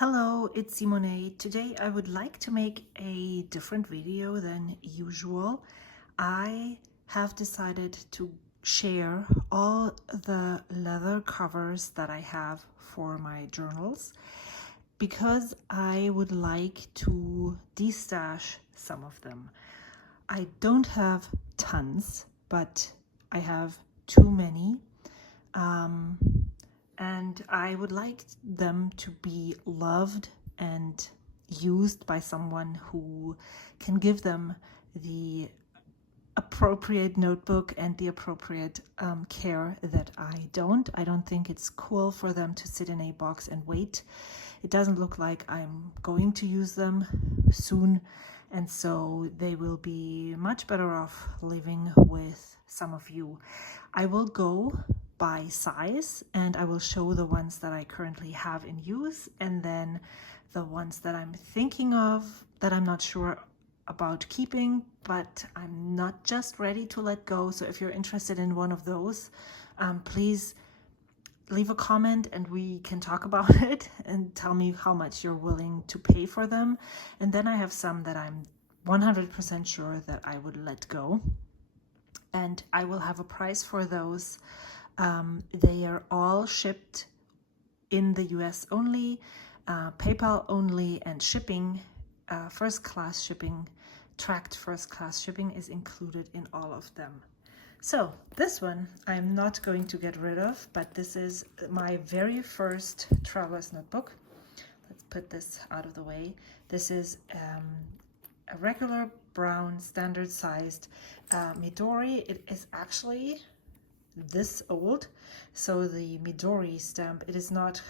Hello, it's Simone. Today I would like to make a different video than usual. I have decided to share all the leather covers that I have for my journals because I would like to destash some of them. I don't have tons, but I have too many. And I would like them to be loved and used by someone who can give them the appropriate notebook and the appropriate care that I don't. I don't think it's cool for them to sit in a box and wait. It doesn't look like I'm going to use them soon, and so they will be much better off living with some of you. I will go by size and I will show the ones that I currently have in use, and then the ones that I'm thinking of that I'm not sure about keeping, but I'm not just ready to let go. So if you're interested in one of those, please leave a comment and we can talk about it and tell me how much you're willing to pay for them. And then I have some that I'm 100% sure that I would let go, and I will have a price for those. They are all shipped in the US only, PayPal only, and shipping, first class shipping, tracked first class shipping is included in all of them. So this one I'm not going to get rid of, but this is my very first traveler's notebook. Let's put this out of the way. This is a regular brown standard sized Midori. It is actually this old, so the Midori stamp, it is not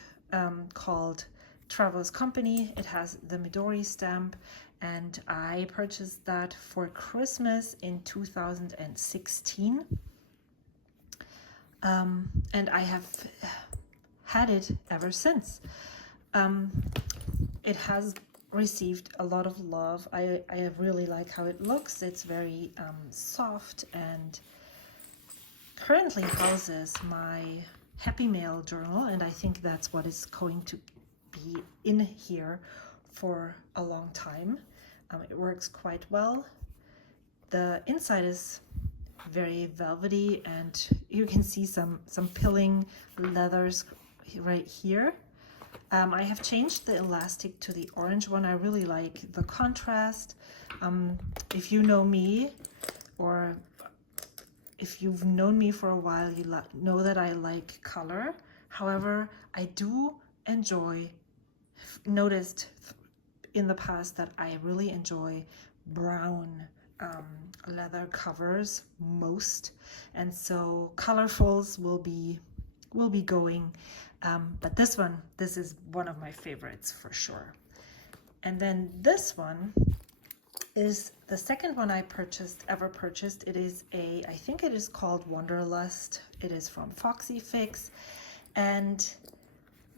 called Traveler's Company, it has the Midori stamp, and I purchased that for Christmas in 2016, and I have had it ever since. It has received a lot of love. I really like how it looks. It's very soft and currently houses my Happy Mail journal, and I think that's what is going to be in here for a long time. It works quite well. The inside is very velvety, and you can see some pilling leathers right here. I have changed the elastic to the orange one. I really like the contrast. If you know me, or if you've known me for a while, you know that I like color. However, I do noticed in the past that I really enjoy brown leather covers most, and so colorfuls will be going. But this is one of my favorites for sure. And then this one is the second one I ever purchased. It is I think it is called Wanderlust. It is from Foxy Fix, and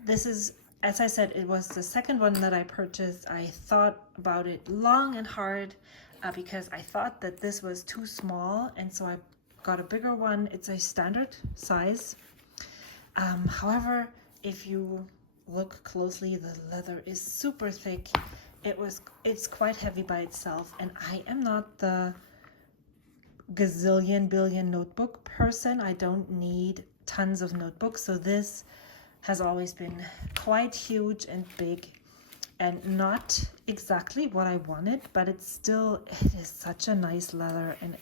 this is, as I said, it was the second one that I purchased. I thought about it long and hard because I thought that this was too small, and so I got a bigger one. It's a standard size. However, if you look closely, the leather is super thick. It's quite heavy by itself, and I am not the gazillion billion notebook person. I don't need tons of notebooks, so this has always been quite huge and big and not exactly what I wanted, but it is such a nice leather, and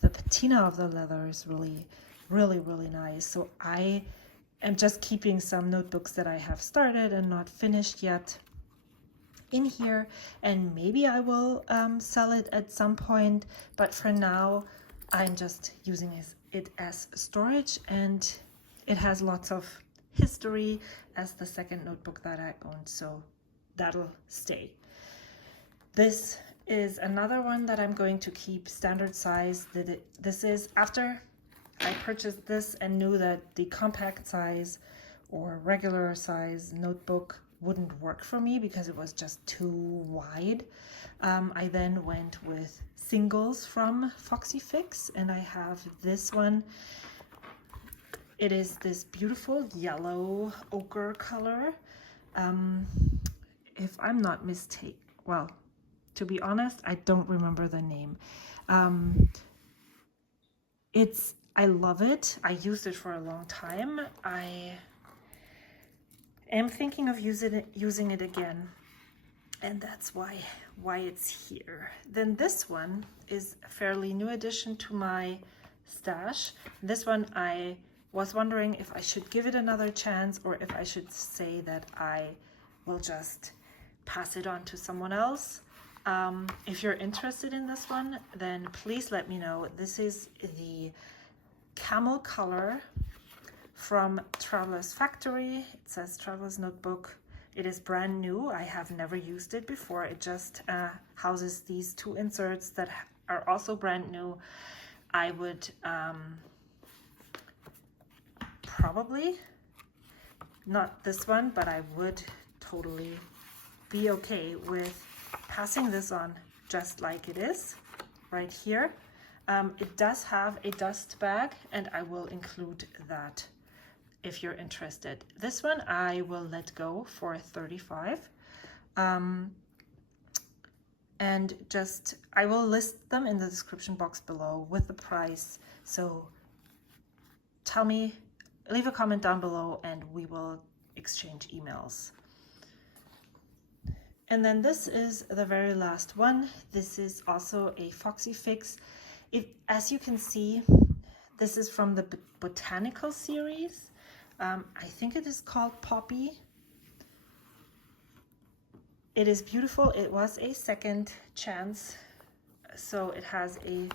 the patina of the leather is really, really, really nice. So I am just keeping some notebooks that I have started and not finished yet in here, and maybe I will sell it at some point, but for now I'm just using it as storage, and it has lots of history as the second notebook that I owned, so that'll stay. This is another one that I'm going to keep standard size. This is after I purchased this and knew that the compact size or regular size notebook wouldn't work for me because it was just too wide. I then went with singles from Foxy Fix, and I have this one. It is this beautiful yellow ochre color. if I'm not mistaken, well, to be honest, I don't remember the name. I love it. I used it for a long time. I am thinking of using it again, and that's why it's here. Then this one is a fairly new addition to my stash. This one I was wondering if I should give it another chance or if I should say that I will just pass it on to someone else. If you're interested in this one, then please let me know. This is the camel color from Traveler's Factory. It says Traveler's Notebook. It is brand new. I have never used it before. It just houses these two inserts that are also brand new. I would probably, not this one, but I would totally be okay with passing this on just like it is right here. It does have a dust bag, and I will include that if you're interested. This one I will let go for $35. And just, I will list them in the description box below with the price. So tell me, leave a comment down below and we will exchange emails. And then this is the very last one. This is also a Foxy Fix. As you can see, this is from the Botanical series. I think it is called Poppy. It is beautiful. It was a second chance. So it has a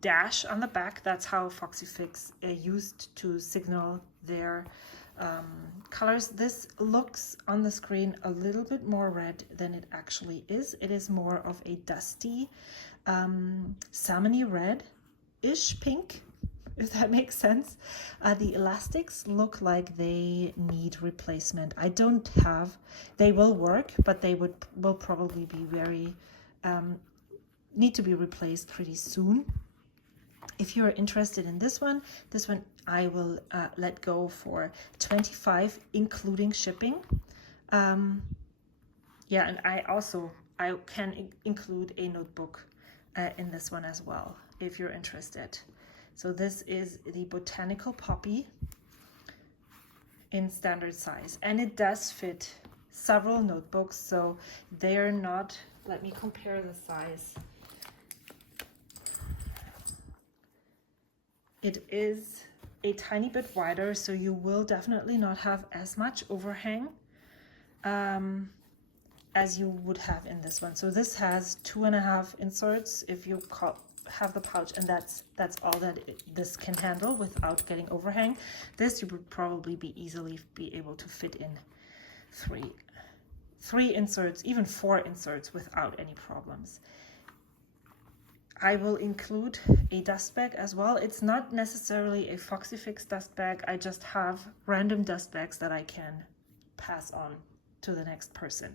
dash on the back. That's how Foxy Fix used to signal their colors. This looks on the screen a little bit more red than it actually is. It is more of a dusty salmony red-ish pink, if that makes sense. The elastics look like they need replacement. I don't have, they will work, but they will probably be very, need to be replaced pretty soon. If you're interested in this one I will let go for $25, including shipping. Yeah, and I can include a notebook in this one as well, if you're interested. So this is the Botanical Poppy in standard size, and it does fit several notebooks, so they're not, let me compare the size. It is a tiny bit wider, so you will definitely not have as much overhang as you would have in this one. So this has 2.5 inserts if you have the pouch, and that's all that this can handle without getting overhang. This you would probably easily be able to fit in three inserts, even 4 inserts without any problems. I will include a dust bag as well. It's not necessarily a Foxy Fix dust bag. I just have random dust bags that I can pass on to the next person.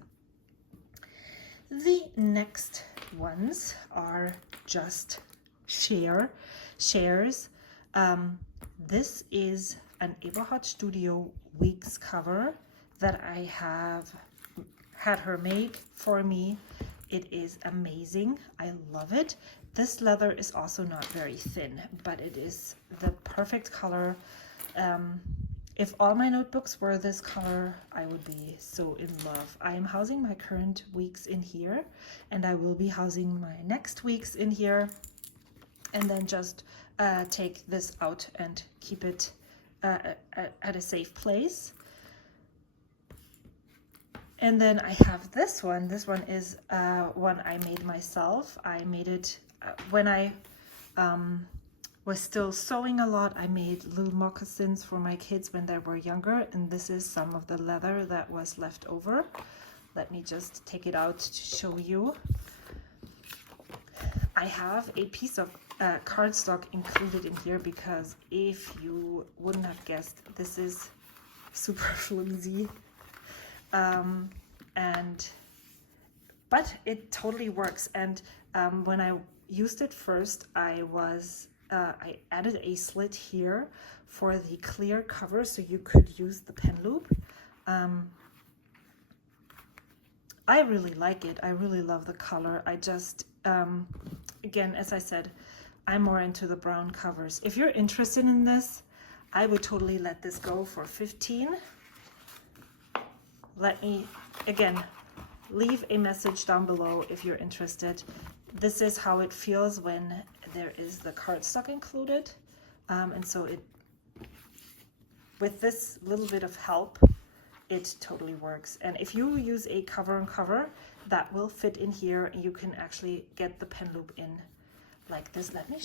The next ones are just shares. This is an Eberhard Studio Weeks cover that I have had her make for me. It is amazing. I love it. This leather is also not very thin, but it is the perfect color. If all my notebooks were this color, I would be so in love. I am housing my current weeks in here, and I will be housing my next weeks in here, and then just take this out and keep it at a safe place. And then I have this one. This one is one I made myself. I made it when I was still sewing a lot. I made little moccasins for my kids when they were younger, and this is some of the leather that was left over. Let me just take it out to show you. I have a piece of cardstock included in here because if you wouldn't have guessed, this is super flimsy. But it totally works, and when I used it first, I added a slit here for the clear cover so you could use the pen loop, I really like it. I really love the color. I just, again, as I said, I'm more into the brown covers. If you're interested in this, I would totally let this go for 15. Let me, again, leave a message down below if you're interested. This is how it feels when there is the cardstock included. And so it, with this little bit of help, it totally works. And if you use a cover on cover, that will fit in here, and you can actually get the pen loop in like this. Let me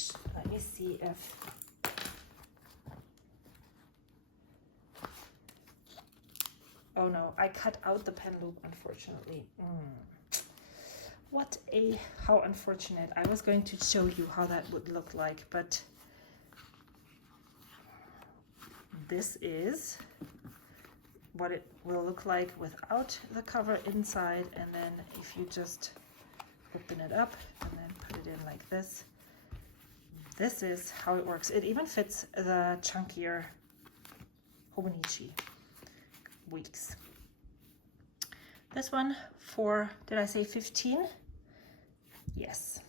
see if oh no, I cut out the pen loop, unfortunately. How unfortunate. I was going to show you how that would look like, but this is what it will look like without the cover inside. And then if you just open it up and then put it in like this, this is how it works. It even fits the chunkier Hobonichi weeks. This one for, did I say 15? Yes.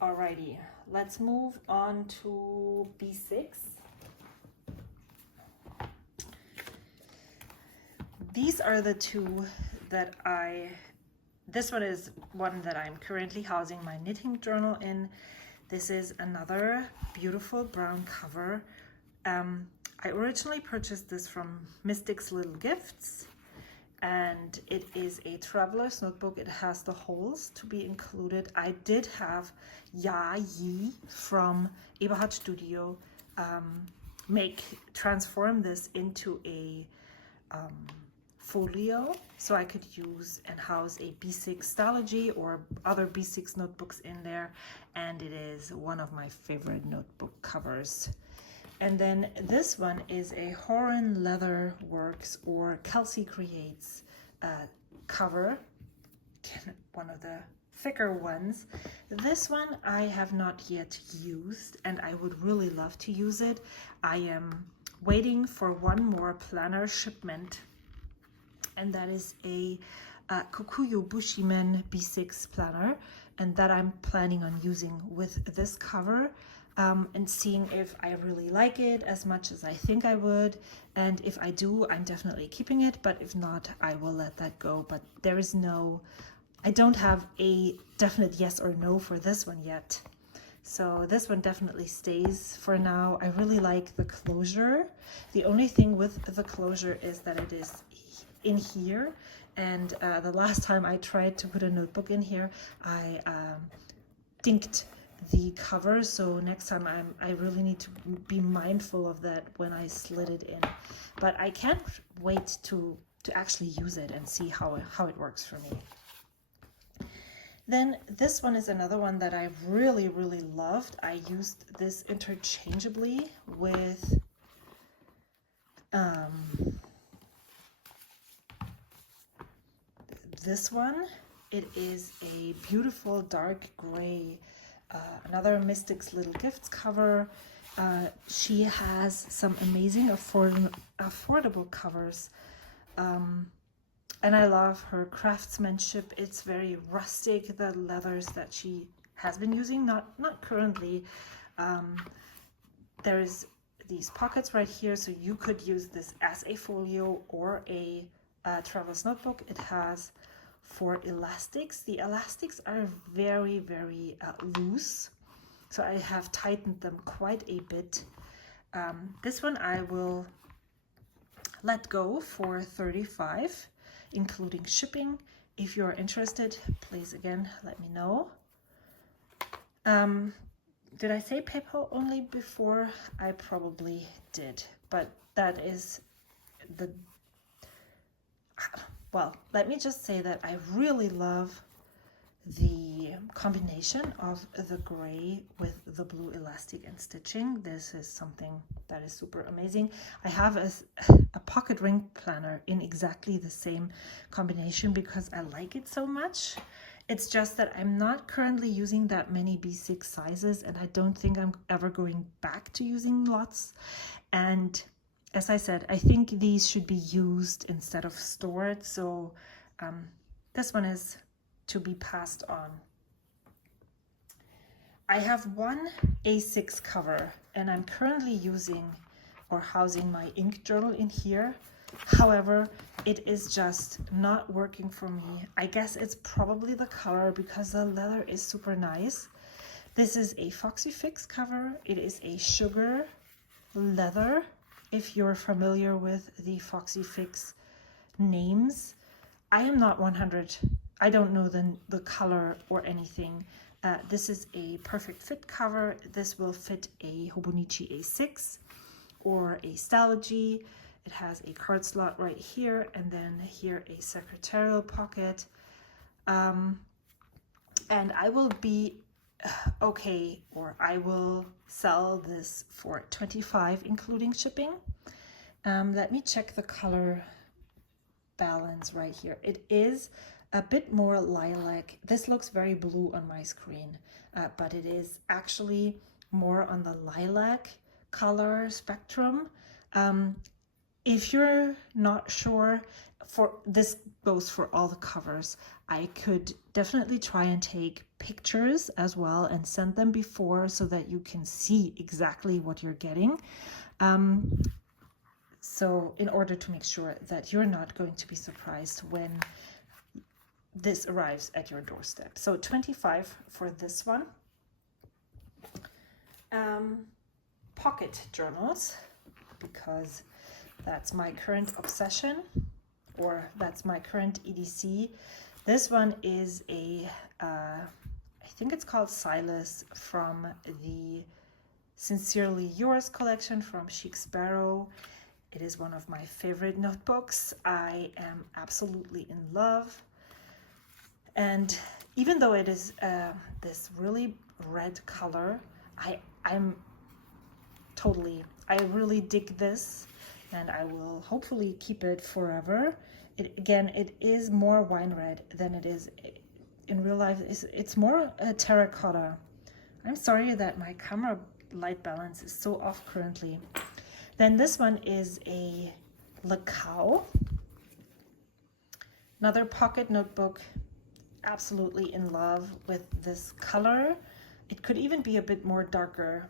Alrighty, let's move on to B6. These are the two that this one is one that I'm currently housing my knitting journal in. This is another beautiful brown cover. I originally purchased this from Mystic's Little Gifts, and it is a traveler's notebook. It has the holes to be included. I did have Ya Yi from Eberhard Studio transform this into a folio, so I could use and house a B6 Stalogy or other B6 notebooks in there, and it is one of my favorite notebook covers. And then this one is a Horan Leather Works or Kelsey Creates cover, one of the thicker ones. This one I have not yet used, and I would really love to use it. I am waiting for one more planner shipment, and that is a Kokuyo Bushimen B6 planner, and that I'm planning on using with this cover, and seeing if I really like it as much as I think I would. And if I do, I'm definitely keeping it, but if not, I will let that go. But there is I don't have a definite yes or no for this one yet. So this one definitely stays for now. I really like the closure. The only thing with the closure is that it is in here, and the last time I tried to put a notebook in here, I dinked the cover, so next time I really need to be mindful of that when I slid it in. But I can't wait to actually use it and see how it works for me. Then this one is another one that I really loved. I used this interchangeably with this one. It is a beautiful dark gray, another Mystic's Little Gifts cover. She has some amazing affordable covers, and I love her craftsmanship. It's very rustic, the leathers that she has been using, not currently. There's these pockets right here, so you could use this as a folio or a traveler's notebook. It has 4 elastics. The elastics are very loose, so I have tightened them quite a bit. This one I will let go for 35, including shipping. If you're interested, please again let me know. Did I say PayPal only before? I probably did, but that is the, well, let me just say that I really love the combination of the gray with the blue elastic and stitching. This is something that is super amazing. I have a pocket ring planner in exactly the same combination because I like it so much. It's just that I'm not currently using that many B6 sizes, and I don't think I'm ever going back to using lots. And as I said, I think these should be used instead of stored. So this one is to be passed on. I have one A6 cover, and I'm currently using or housing my ink journal in here. However, it is just not working for me. I guess it's probably the color, because the leather is super nice. This is a Foxy Fix cover. It is a sugar leather, if you're familiar with the Foxy Fix names. I am not 100, I don't know the color or anything. This is a perfect fit cover. This will fit a Hobonichi A6 or a Stylogy. It has a card slot right here, and then here a secretarial pocket. And I will be okay, or I will sell this for $25 including shipping. Let me check the color balance right here. It is a bit more lilac. This looks very blue on my screen, but it is actually more on the lilac color spectrum. If you're not sure, for this goes for all the covers, I could definitely try and take pictures as well and send them before, so that you can see exactly what you're getting. So in order to make sure that you're not going to be surprised when this arrives at your doorstep. So $25 for this one. Pocket journals, because that's my current obsession, or that's my current EDC. This one is a, I think it's called Silas, from the Sincerely Yours collection from Chic Sparrow. It is one of my favorite notebooks. I am absolutely in love. And even though it is this really red color, I really dig this, and I will hopefully keep it forever. It is more wine red than it is in real life. It's more terracotta. I'm sorry that my camera light balance is so off currently. Then this one is a Lacao, another pocket notebook. Absolutely in love with this color. It could even be a bit more darker.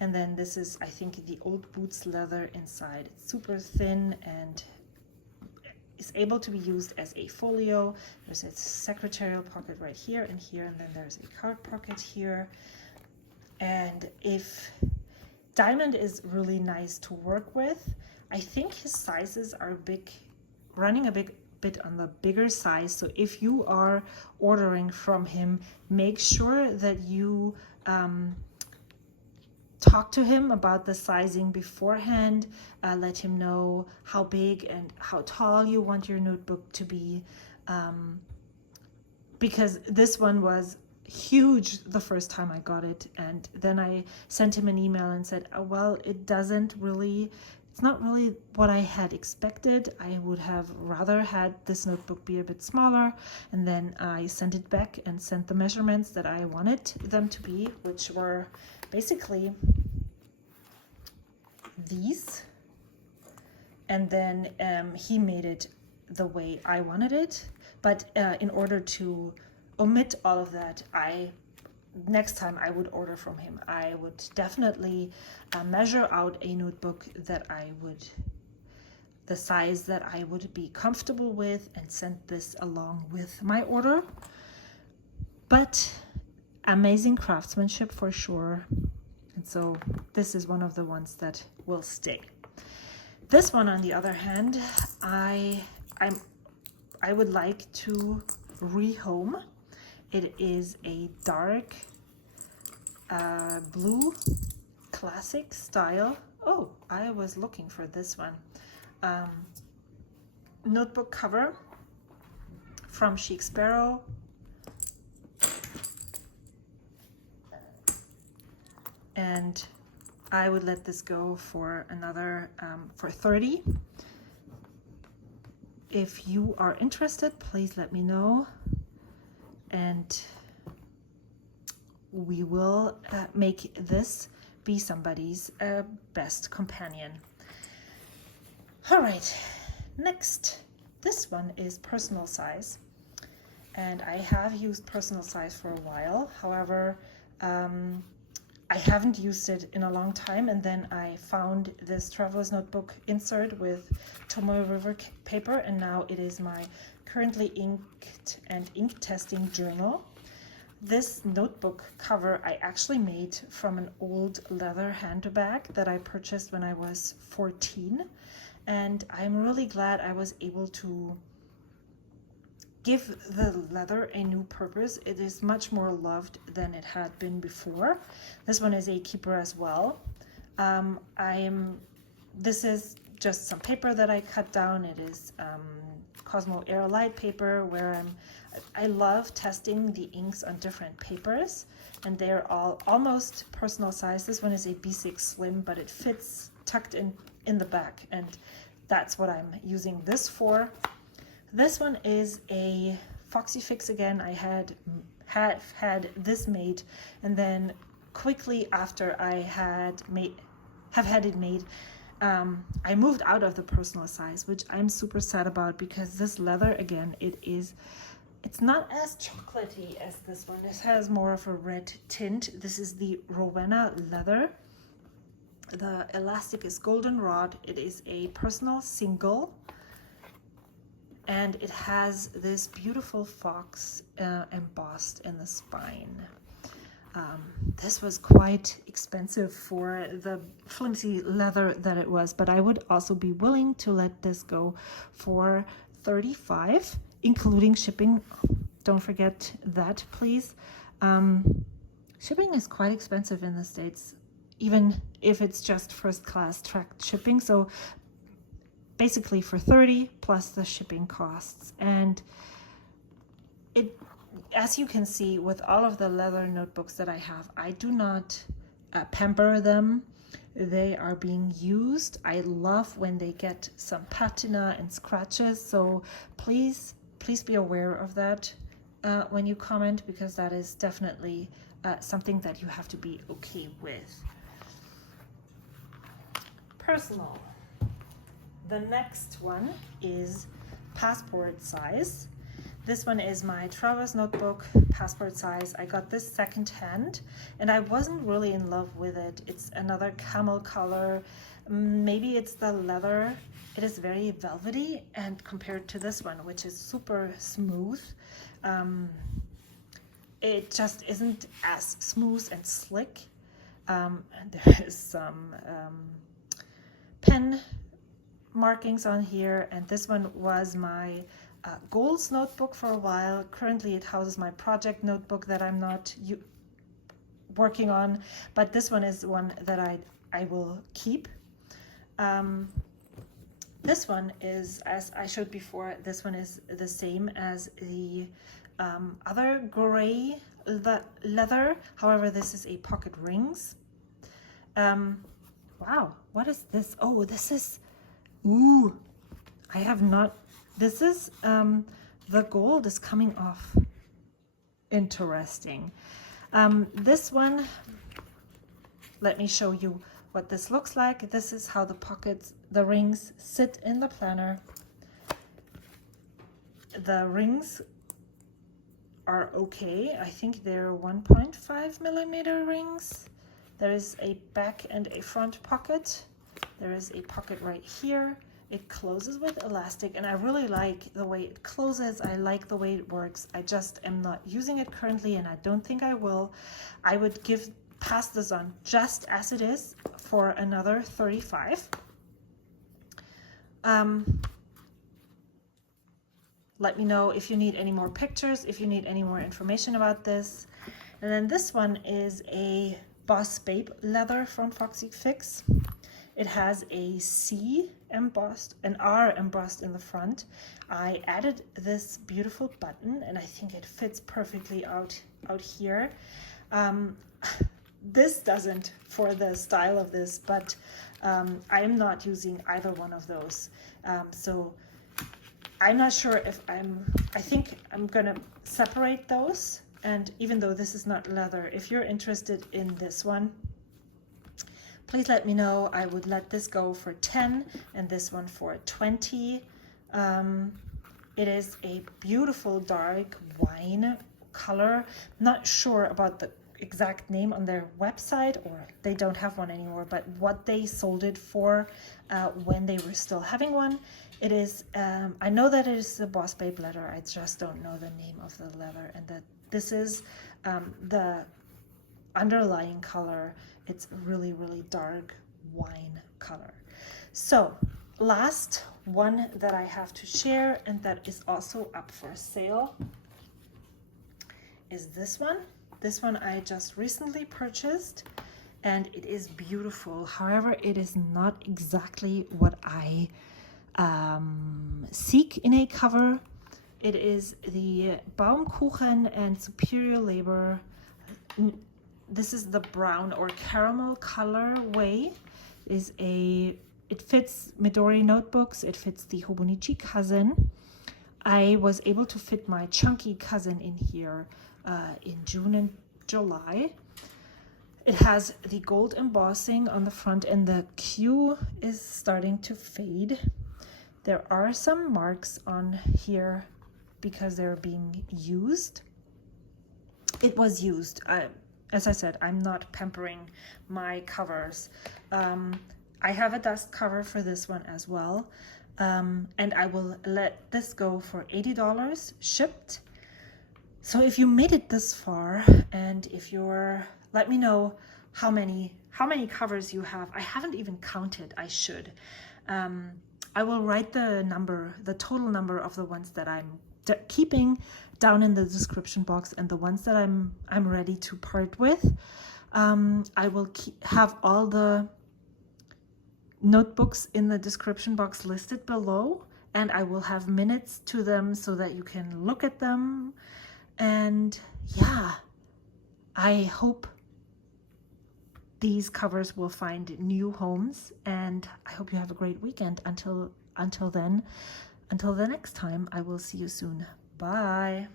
And then this is, I think, the Old Boots leather inside. It's super thin and is able to be used as a folio. There's a secretarial pocket right here and here, and then there's a card pocket here. And if Diamond is really nice to work with, I think his sizes are running a bit on the bigger size. So if you are ordering from him, make sure that you talk to him about the sizing beforehand. Let him know how big and how tall you want your notebook to be, because this one was huge the first time I got it, and then I sent him an email and said, oh, well, it's not really what I had expected. I would have rather had this notebook be a bit smaller. And then I sent it back and sent the measurements that I wanted them to be, which were basically these. And then he made it the way I wanted it. But in order to omit all of that, next time I would order from him, I would definitely measure out a notebook that the size that I would be comfortable with, and send this along with my order. But amazing craftsmanship for sure. And so this is one of the ones that will stay. This one, on the other hand, I would like to rehome. It is a dark blue classic style. Oh, I was looking for this one. Notebook cover from Chic Sparrow. And I would let this go for another, for $30. If you are interested, please let me know. And we will make this be somebody's best companion. All right, next, this one is personal size, and I have used personal size for a while. However, I haven't used it in a long time, and then I found this traveler's notebook insert with Tomoe River paper, and now it is my currently inked and ink testing journal. This notebook cover I actually made from an old leather handbag that I purchased when I was 14, and I'm really glad I was able to give the leather a new purpose. It is much more loved than it had been before. This one is a keeper as well. This is just some paper that I cut down. It is Cosmo Air Light paper, where I love testing the inks on different papers, and they're all almost personal size. This one is a B6 Slim, but it fits tucked in the back, and that's what I'm using this for. This one is a Foxy Fix again. I had this made, and then quickly after I have had it made, I moved out of the personal size, which I'm super sad about, because this leather, again, it's not as chocolatey as this one. This has more of a red tint. This is the Rowena leather. The elastic is goldenrod. It is a personal single, and it has this beautiful fox embossed in the spine. This was quite expensive for the flimsy leather that it was, but I would also be willing to let this go for $35, including shipping. Don't forget that, please. Shipping is quite expensive in the States, even if it's just first class tracked shipping. So basically for $30 plus the shipping costs. And it, as you can see with all of the leather notebooks that I have, I do not pamper them. They are being used. I love when they get some patina and scratches, so please be aware of that when you comment, because that is definitely something that you have to be okay with. Personal. The next one is passport size. This one is my traveler's notebook, passport size. I got this secondhand, and I wasn't really in love with it. It's another camel color. Maybe it's the leather. It is very velvety, and compared to this one, which is super smooth, it just isn't as smooth and slick. And there is some pen markings on here, and this one was my goals notebook for a while. Currently it houses my project notebook that I'm not working on, but this one is one that I will keep. This one is, as I showed before, this one is the same as the other gray leather. However, this is a pocket rings. Wow, what is this? Oh, this is, ooh, I have not, this is, the gold is coming off. Interesting. This one, let me show you what this looks like. This is how the pockets, the rings sit in the planner. The rings are okay. I think they're 1.5 millimeter rings. There is a back and a front pocket. There is a pocket right here. It closes with elastic, and I really like the way it closes. I like the way it works. I just am not using it currently, and I don't think I will. I would pass this on just as it is for another $35. Let me know if you need any more pictures, if you need any more information about this. And then this one is a Boss Babe leather from Foxy Fix. It has a C embossed, an R embossed in the front. I added this beautiful button, and I think it fits perfectly out here. This doesn't for the style of this, but I am not using either one of those. So I'm not sure if I think I'm gonna separate those. And even though this is not leather, if you're interested in this one, please let me know. I would let this go for 10 and this one for 20. It is a beautiful dark wine color. Not sure about the exact name on their website, or they don't have one anymore, but what they sold it for when they were still having one. It is, I know that it is the Boss Babe leather, I just don't know the name of the leather, and that this is the underlying color. It's really, really dark wine color. So last one that I have to share, and that is also up for sale, is this one. This one I just recently purchased, and it is beautiful. However, it is not exactly what I seek in a cover. It is the Baumkuchen and Superior Labor. This is the brown or caramel colorway. It fits Midori notebooks. It fits the Hobonichi cousin. I was able to fit my chunky cousin in here in June and July. It has the gold embossing on the front, and the Q is starting to fade. There are some marks on here because they're being used. It was used. As I said, I'm not pampering my covers. I have a dust cover for this one as well. And I will let this go for $80 shipped. So if you made it this far, and if you're, let me know how many covers you have. I haven't even counted. I should. I will write the total number of the ones that I'm keeping down in the description box, and the ones that I'm ready to part with. I will have all the notebooks in the description box listed below, and I will have minutes to them so that you can look at them. And yeah, I hope these covers will find new homes, and I hope you have a great weekend. Until the next time, I will see you soon. Bye.